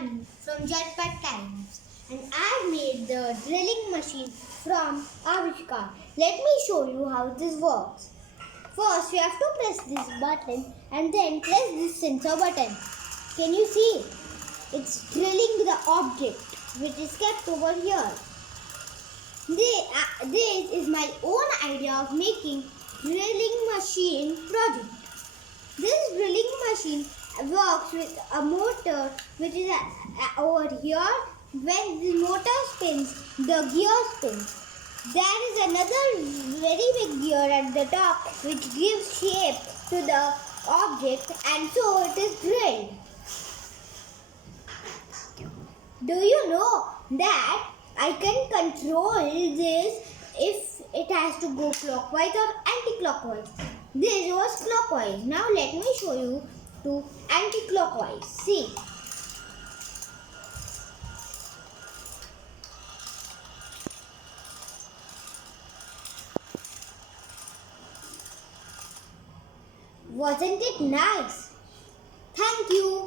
Nani from Jetpack Times, and I made the drilling machine from Aavishkaar. Let me show you how this works. First, you have to press this button and then press this sensor button. Can you see? It's drilling the object which is kept over here. This is my own idea of making drilling machine project. This drilling machine works with a motor which is over here. When the motor spins, the gear spins. There is another very big gear at the top which gives shape to the object, and so it is drilled. Do you know that I can control this if it has to go clockwise or anti-clockwise? This was clockwise. Now let me show you to anti-clockwise. See. Wasn't it nice? Thank you.